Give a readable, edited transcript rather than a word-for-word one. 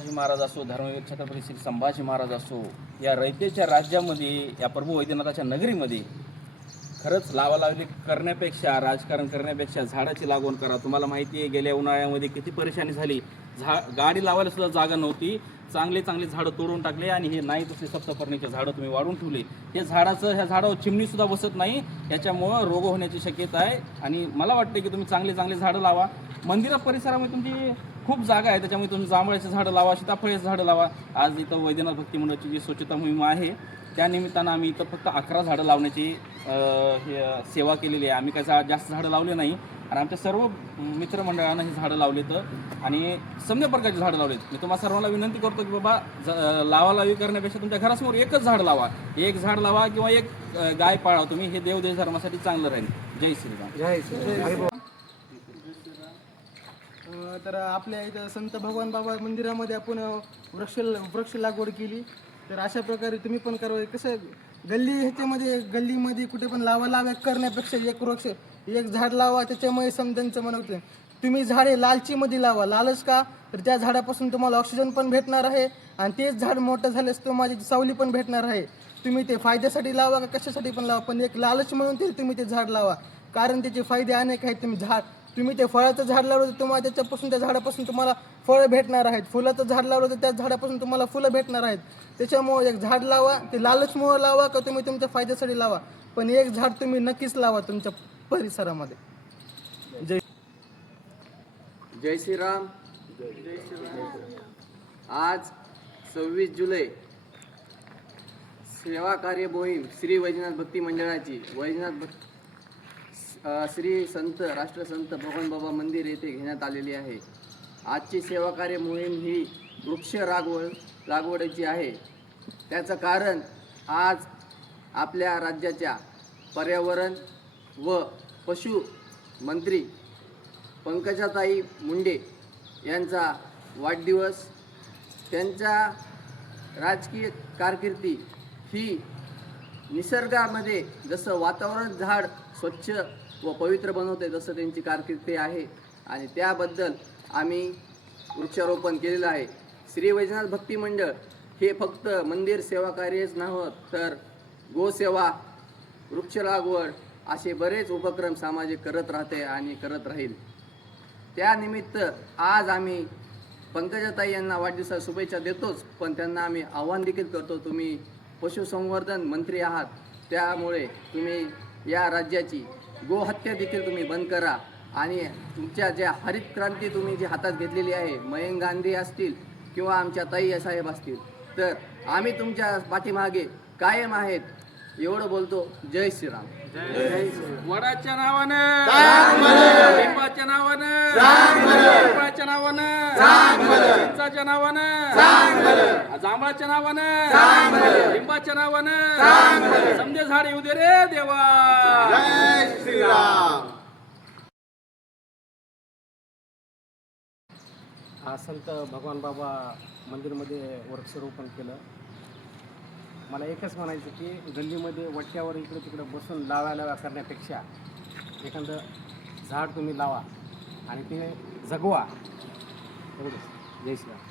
शिवाजी महाराज असो, धर्मवीर छत्रपती श्री संभाजी महाराज असो, या रयतेच्या राज्यामध्ये, या प्रभू वैद्यनाथाच्या नगरीमध्ये खरंच लावालावी करण्यापेक्षा, राजकारण करण्यापेक्षा झाडाची लागवड करा. तुम्हाला माहिती आहे गेल्या उन्हाळ्यामध्ये किती परेशानी झाली. गाडी लावायला सुद्धा जागा नव्हती. चांगले चांगले झाडं तोडून टाकले आणि हे नाही तसले सप्तपर्णीचे झाडं तुम्ही वाढून ठेवले. ह्या झाडावर चिमणीसुद्धा बसत नाही. याच्यामुळं रोग होण्याची शक्यता आहे. आणि मला वाटतं की तुम्ही चांगले चांगले झाडं लावा. मंदिरा परिसरामध्ये तुमची खूप जागा आहे, त्याच्यामुळे तुम्ही जांभळाची झाडं लावा, सीताफळाची झाडं लावा. आज इथं वैद्यनाथ भक्ती मंडळाची जी स्वच्छता मोहीम आहे त्यानिमित्तानं आम्ही इथं फक्त 11 झाडं लावण्याची सेवा केलेली आहे. आम्ही काय जास्त झाडं लावले नाही आणि आमच्या सर्व मित्रमंडळानं ही झाडं लावलेत आणि समजा प्रकारची झाडं लावलेत. मी तुम्हाला सर्वांना विनंती करतो की बाबा लावालावी करण्यापेक्षा तुमच्या घरासमोर एकच झाड लावा. एक झाड लावा किंवा एक गाय पाळा तुम्ही. हे देवदेव धर्मासाठी चांगलं राहील. जय श्रीराम. जय श्रीराम. तर आपल्या इथं संत भगवान बाबा मंदिरामध्ये आपण वृक्ष लागवड केली. तर अशा प्रकारे तुम्ही पण करावं. कसं गल्लीमध्ये कुठे पण लावा करण्यापेक्षा एक झाड लावा. त्याच्यामुळे समजांचं म्हणत तुम्ही झाडे लालचीमध्ये लावा. लालच का तर त्या झाडापासून तुम्हाला ऑक्सिजन पण भेटणार आहे आणि तेच झाड मोठं झाल्यास तुम्हाला सावली पण भेटणार आहे. तुम्ही ते फायद्यासाठी लावा का कशासाठी पण लावा, पण एक लालच म्हणून ते तुम्ही ते झाड लावा. कारण त्याचे फायदे अनेक आहेत. तुम्ही ते फळाचं झाड लावलं तर तुम्हाला त्या झाडापासून तुम्हाला फळं भेटणार आहेत. फुलाचं झाड लावलं तर त्या झाडापासून तुम्हाला फुलं भेटणार आहेत. त्याच्यामुळे एक झाड लावा. ते लालचमुळं लावा का तुम्ही तुमच्या फायद्यासाठी लावा, पण एक झाड तुम्ही नक्कीच लावा तुमच्या परिसरामध्ये. जय श्रीराम. आज 26 जुलै सेवा कार्य मोहीम श्री वैद्यनाथ भक्ती मंडळाची श्री संत राष्ट्रसंत भगवान बाबा मंदिर येथे घेण्यात आलेली आहे. आजची सेवा कार्य मोहीम ही वृक्ष लागवडीची आहे. त्याचं कारण आज आपल्या राज्याच्या पर्यावरण व पशु मंत्री पंकजाताई मुंडे यांचा वाढदिवस. त्यांच्या राजकीय कारकिर्दी ही निसर्गामध्ये जसं वातावरण झाड स्वच्छ व पवित्र बनवते तसं त्यांची कारकिर्दी आहे आणि त्याबद्दल आम्ही वृक्षारोपण केलेलं आहे. श्री वैद्यनाथ भक्ती मंडळ हे फक्त मंदिर सेवा कार्यच नव्हतं तर गोसेवा, वृक्ष लागवड असे बरेच उपक्रम सामाजिक करत राहते आणि करत राहील. त्यानिमित्त आज आम्ही पंकजाताई यांना वाढदिवसाच्या शुभेच्छा देतोच, पण त्यांना आम्ही आव्हान देखील करतो. तुम्ही पशुसंवर्धन मंत्री आहात, त्यामुळे तुम्ही या राज्याची गोहत्या देखील तुम्ही बंद करा आणि तुमच्या ज्या हरित क्रांती तुम्ही जी हातात घेतलेली आहे, मयंक गांधी असतील किंवा आमच्या ताई साहेब असतील, तर आम्ही तुमच्या पाठीमागे कायम आहेत. एवढं बोलतो. जय श्रीराम. वडाच्या नावानं, लिंबाच्या नावानं, पिंपळाच्या नावानं, चिंचाच्या नावानं, जांभळाच्या नावानं, लिंबाच्या नावानं समजे झाड येऊ दे रे देवा. जय श्रीराम. हा संत भगवान बाबा मंदिरमध्ये वृक्षारोपण केलं. मला एकच म्हणायचं की गल्लीमध्ये वट्ट्यावर इकडे तिकडे बसून लावा करण्यापेक्षा एखादं झाड तुम्ही लावा आणि ते जगवा. एवढंच. जय श्रीराम.